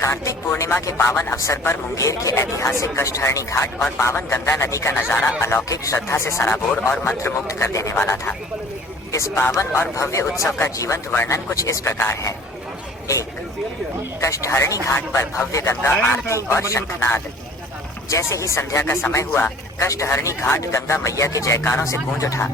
कार्तिक पूर्णिमा के पावन अवसर पर मुंगेर के ऐतिहासिक कष्टहरणी घाट और पावन गंगा नदी का नजारा अलौकिक श्रद्धा से सराबोर और मंत्रमुग्ध कर देने वाला था। इस पावन और भव्य उत्सव का जीवंत वर्णन कुछ इस प्रकार है। 1. कष्टहरणी घाट पर भव्य गंगा आरती और शंखनाद। जैसे ही संध्या का समय हुआ, कष्टहरणी घाट गंगा मैया के जयकारों से गूंज उठा।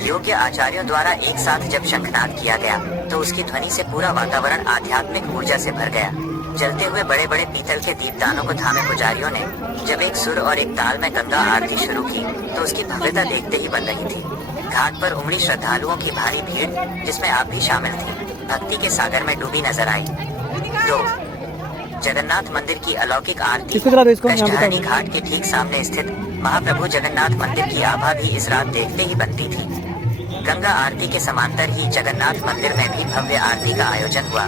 योग्य आचार्यों द्वारा एक साथ जब शंखनाद किया गया तो उसकी ध्वनि से पूरा वातावरण आध्यात्मिक ऊर्जा से भर गया। जलते हुए बड़े बड़े पीतल के दीपदानों को थामे पुजारियों ने जब एक सुर और एक ताल में गंगा आरती शुरू की तो उसकी भव्यता देखते ही बन रही थी। घाट पर उमड़ी श्रद्धालुओं की भारी भीड़, जिसमें आप भी शामिल थे, भक्ति के सागर में डूबी नजर आई। 2. जगन्नाथ मंदिर की अलौकिक आरती। कष्टहरणी घाट के ठीक सामने स्थित महाप्रभु जगन्नाथ मंदिर की आभा भी इस रात देखते ही बनती थी। गंगा आरती के समांतर ही जगन्नाथ मंदिर में भी भव्य आरती का आयोजन हुआ।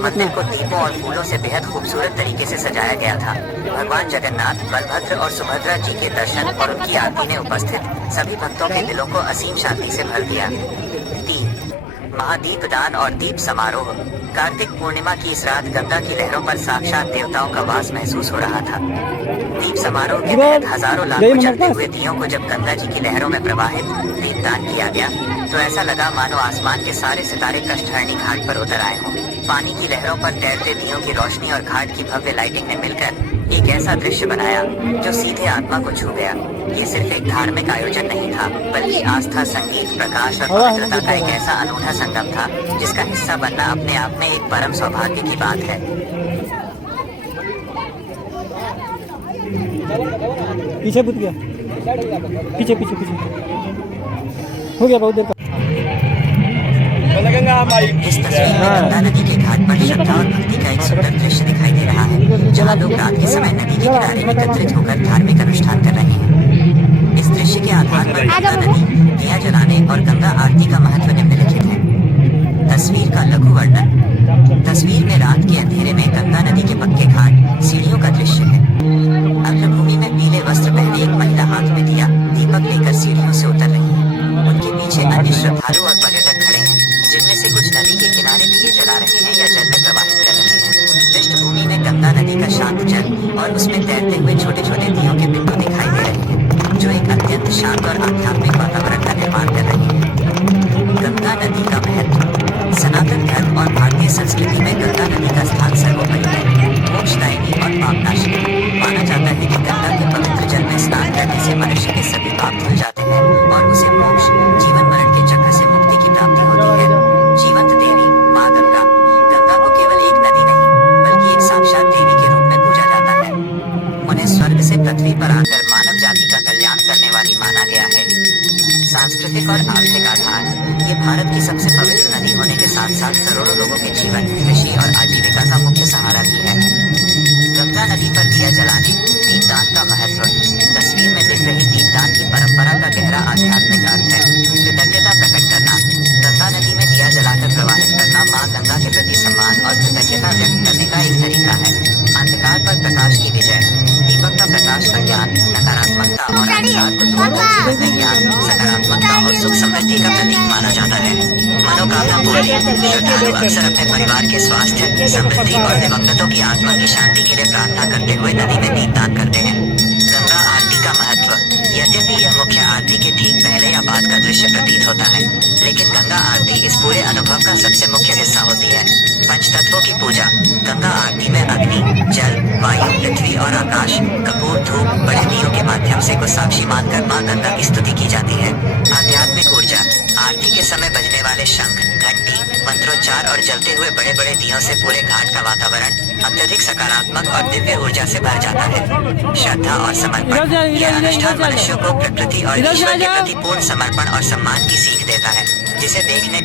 मंदिर को दीपों और फूलों से बेहद खूबसूरत तरीके से सजाया गया था। भगवान जगन्नाथ, बलभद्र और सुभद्रा जी के दर्शन और उनकी आरती ने उपस्थित सभी भक्तों के दिलों को असीम शांति से भर दिया। 3. महादीप दान और दीप समारोह। कार्तिक पूर्णिमा की इस रात गंगा की लहरों पर साक्षात देवताओं का वास महसूस हो रहा था। दीप समारोह के तहत हजारों लाखों जलते हुए दियों को जब गंगा जी की लहरों में प्रवाहित दीपदान किया गया तो ऐसा लगा मानो आसमान के सारे सितारे कष्टहरणी घाट पर उतर आए हों। पानी की लहरों पर तैरते दियों की रोशनी और घाट की भव्य लाइटिंग ने मिलकर एक ऐसा दृश्य बनाया जो सीधे आत्मा को छू गया। ये सिर्फ एक धार्मिक आयोजन नहीं था, बल्कि आस्था, संगीत, प्रकाश और पवित्रता का एक ऐसा अनूठा संगम था जिसका हिस्सा बनना अपने आप में एक परम सौभाग्य की बात है। पीछे बुत गया, पीछे पीछे पीछे हो गया बहुत देर का। इस तस्वीर में गंगा नदी के घाट पर श्रद्धा और भक्ति का एक सुंदर दृश्य दिखाई दे रहा है, जहाँ लोग रात के समय नदी के किनारे एकत्रित होकर धार्मिक अनुष्ठान कर रहे हैं। इस दृश्य के आधार पर गंगा नदी, दिया जलाने और गंगा आरती का महत्व निम्नलिखित है। तस्वीर का लघु वर्णन। तस्वीर में रात के अंधेरे में गंगा नदी के पक्के घाट, सीढ़ियों का दृश्य है। अग्रभूमि में पीले वस्त्र पहने एक महिला हाथ में दिया दीपक लेकर सीढ़ियों से उतर रही है। उनके पीछे अन्य श्रद्धालु और पर्यटक खड़े हैं, जिनमें से कुछ नदी के किनारे दिए जला रहे हैं या जल में प्रवाहित कर रहे हैं। पृष्ठभूमि में गंगा नदी का शांत जल और उसमें तैरते हुए छोटे छोटे दियों के बिंदु दिखाई दे रहे हैं, जो एक अत्यंत शांत और आध्यात्मिक वातावरण का निर्माण कर रहे हैं। गंगा नदी का महत्व। सनातन धर्म और भारतीय संस्कृति में गंगा नदी का स्थान सर्वोपरि है। मोक्षदायिनी और पापनाशिनी। माना जाता है कि गंगा के पवित्र जल में स्नान करने से मनुष्य के सभी पाप धुल जाते हैं और उसे मोक्ष, जीवन मरण के चक्र से मुक्ति की प्राप्ति होती है। जीवंत देवी माँ गंगा। गंगा को केवल एक नदी नहीं, बल्कि एक साक्षात देवी के रूप में पूजा जाता है। उन्हें स्वर्ग से पृथ्वी पर आकर मानव जाति का कल्याण करने वाली माना गया है। सांस्कृतिक और आर्थिक आधार। ये भारत की सबसे पवित्र नदी होने के साथ साथ करोड़ों लोगों के जीवन, कृषि और आजीविका का मुख्य सहारा भी है। गंगा नदी पर दिया जलाने, दीपदान का महत्व। तस्वीर में दिख रही दीपदान की परंपरा का गहरा आध्यात्मिक अर्थ है। कृतज्ञता प्रकट करना। गंगा नदी में दिया जलाकर प्रवाहित करना माँ गंगा के प्रति सम्मान और कृतज्ञता व्यक्त करने का एक तरीका है। अंधकार पर प्रकाश की विजय। दीपक का प्रकाश का ज्ञान, नकारात्मकता और अंधकार को दूर कर जीवन में ज्ञान, सकारात्मकता और सुख समृद्धि का प्रतीक माना जाता है। मनोकामना पूर्ति। श्रद्धालु अक्सर अपने परिवार के स्वास्थ्य, समृद्धि और दिवंगतों की आत्मा की शांति के लिए प्रार्थना करते हुए नदी में दीपदान करते हैं। गंगा आरती का महत्व। यद्यपि यह मुख्य आरती के ठीक पहले या बाद का दृश्य प्रतीत होता है, लेकिन गंगा आरती इस पूरे अनुभव का सबसे मुख्य हिस्सा होती है। पंचतत्वों की पूजा। गंगा आरती में अग्नि, जल, वायु, पृथ्वी और आकाश, कपूर, धूप, बड़े दियों के माध्यम से को साक्षी मानकर माँ गंगा की स्तुति की जाती है। आध्यात्मिक ऊर्जा। आरती के समय बजने वाले शंख, घंटी, मंत्रोच्चार और जलते हुए बड़े बड़े दियों से पूरे घाट का वातावरण अत्यधिक सकारात्मक और दिव्य ऊर्जा से भर जाता है। श्रद्धा और समर्पण। यह अनुष्ठान मनुष्यों को प्रकृति और ईश्वर के प्रति पूर्ण समर्पण और सम्मान की सीख देता है, जिसे देखने